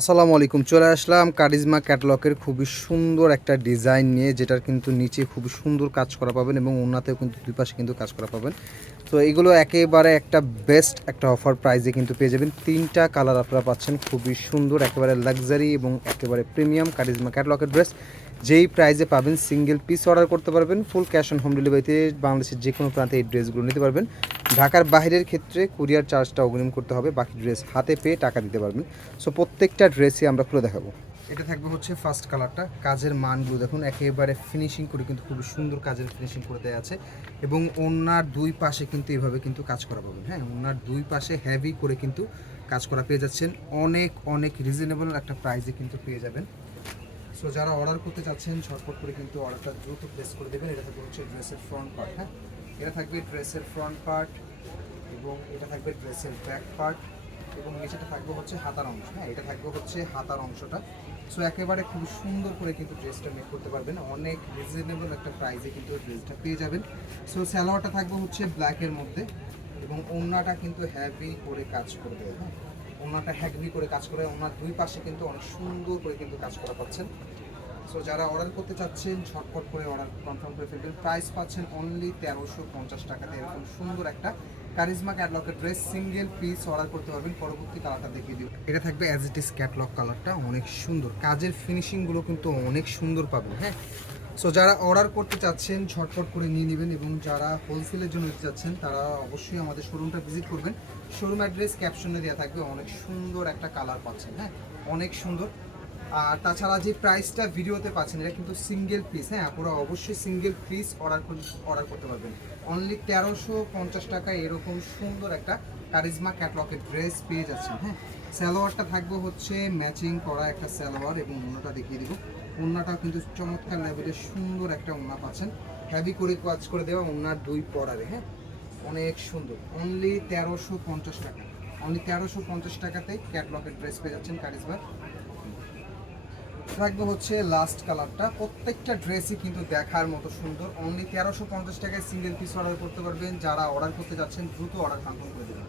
আসসালামু আলাইকুম। চলে আসলাম কারিজমা ক্যাটালগের খুবই সুন্দর একটা ডিজাইন নিয়ে, যেটার কিন্তু নিচে খুবই সুন্দর কাজ করা পাবেন এবং ওড়নাতেও কিন্তু দুই পাশে কিন্তু কাজ করা পাবেন। তো এগুলো একেবারে একটা বেস্ট একটা অফার প্রাইসে কিন্তু পেয়ে যাবেন। 3টা কালার আপনারা পাচ্ছেন, খুবই সুন্দর, একেবারে লাক্সারি এবং একেবারে প্রিমিয়াম কারিজমা ক্যাটালগের ড্রেস। যেই প্রাইসে পাবেন, সিঙ্গেল পিস অর্ডার করতে পারবেন, ফুল ক্যাশ অন হোম ডেলিভারিতে বাংলাদেশের যে কোনো প্রান্তে এই ড্রেসগুলো নিতে পারবেন। ঢাকার বাইরের ক্ষেত্রে কুরিয়ার চার্জটা অগ্রিম করতে হবে, বাকি ড্রেস হাতে পেয়ে টাকা দিতে পারবেন। সো প্রত্যেকটা ড্রেসই আমরা খুলে দেখাবো। এটা থাকবে হচ্ছে ফার্স্ট কালারটা, কাজের মানগুলো দেখুন, একেবারে ফিনিশিং করে কিন্তু খুবই সুন্দর কাজের ফিনিশিং করে দেওয়া আছে এবং ওনার দুই পাশে কিন্তু এভাবে কিন্তু কাজ করা পাবেন। হ্যাঁ, ওনার দুই পাশে হেভি করে কিন্তু কাজ করা পেয়ে যাচ্ছেন, অনেক অনেক রিজনেবল একটা প্রাইসে কিন্তু পেয়ে যাবেন। সো যারা অর্ডার করতে চাচ্ছেন ঝটপট করে কিন্তু অর্ডারটা দ্রুত প্লেস করে দেবেন। এটা থাকবে হচ্ছে ড্রেসের ফ্রন্ট পার্ট। হ্যাঁ, এটা থাকবে ড্রেসের ফ্রন্ট পার্ট এবং এটা থাকবে ড্রেসের ব্যাক পার্ট এবং নিচেটা থাকবে হচ্ছে হাতার অংশ। হ্যাঁ, এটা থাকবে হচ্ছে হাতার অংশটা। সো একেবারে খুব সুন্দর করে কিন্তু ড্রেসটা মেক করতে পারবেন, অনেক রিজনেবল একটা প্রাইসে কিন্তু ড্রেসটা পেয়ে যাবেন। সো সালোয়ারটা থাকবে হচ্ছে ব্ল্যাকের মধ্যে এবং ওড়নাটা কিন্তু হেভি করে কাজ করবে। হ্যাঁ, ওড়নাটা হেভি করে কাজ করে, ওড়নার দুই পাশে কিন্তু অনেক সুন্দর করে কিন্তু কাজ করা পাচ্ছেন। সো যারা অর্ডার করতে চাচ্ছেন ঝটপট করে অর্ডার কনফার্ম করে ফেলবেন। প্রাইস পাচ্ছেন অনলি 1350 টাকাতে এরকম সুন্দর একটা কারিজমা ক্যাটলগের ড্রেস। সিঙ্গেল পিস অর্ডার করতে পারবেন। পরবর্তী কালারটা দেখিয়ে দিব। এটা থাকবে অ্যাজ ইট ইজ ক্যাটলগ কালারটা, অনেক সুন্দর, কাজের ফিনিশিংগুলো কিন্তু অনেক সুন্দর পাবেন। হ্যাঁ, সো যারা অর্ডার করতে চাচ্ছেন ঝটপট করে নিয়ে নেবেন এবং যারা হোলসেলের জন্য নিতে চাচ্ছেন তারা অবশ্যই আমাদের শোরুমটা ভিজিট করবেন। শোরুম অ্যাড্রেস ক্যাপশনে দেওয়া থাকবে। অনেক সুন্দর একটা কালার পাচ্ছেন। হ্যাঁ, অনেক সুন্দর। আর তাছাড়া যে প্রাইসটা ভিডিওতে পাচ্ছেন এটা কিন্তু সিঙ্গেল পিস। হ্যাঁ, আপনারা অবশ্যই সিঙ্গেল পিস অর্ডার করতে পারবেন। অনলি 1350 টাকায় এরকম সুন্দর একটা কারিজমা ক্যাটলগের ড্রেস পেয়ে যাচ্ছেন। হ্যাঁ, সালোয়ারটা থাকবে হচ্ছে ম্যাচিং করা একটা সালোয়ার এবং ওড়নাটা দেখিয়ে দিব। ওড়নাটাও কিন্তু চমৎকার লেভেলের সুন্দর একটা ওড়না পাচ্ছেন, হেভি করে কাজ করে দেওয়া ওড়নার দুই পরারে। হ্যাঁ, অনেক সুন্দর। অনলি 1350 টাকা, অনলি 1350 টাকাতে ক্যাটলগের ড্রেস পেয়ে যাচ্ছেন কারিজমা। থাকবে হচ্ছে লাস্ট কালারটা, প্রত্যেকটা ড্রেসই কিন্তু দেখার মতো সুন্দর। অনলি 1350 টাকায় সিঙ্গেল পিস অর্ডার করতে পারবেন। যারা অর্ডার করতে যাচ্ছেন দ্রুত অর্ডার কনফার্ম করে দেবেন।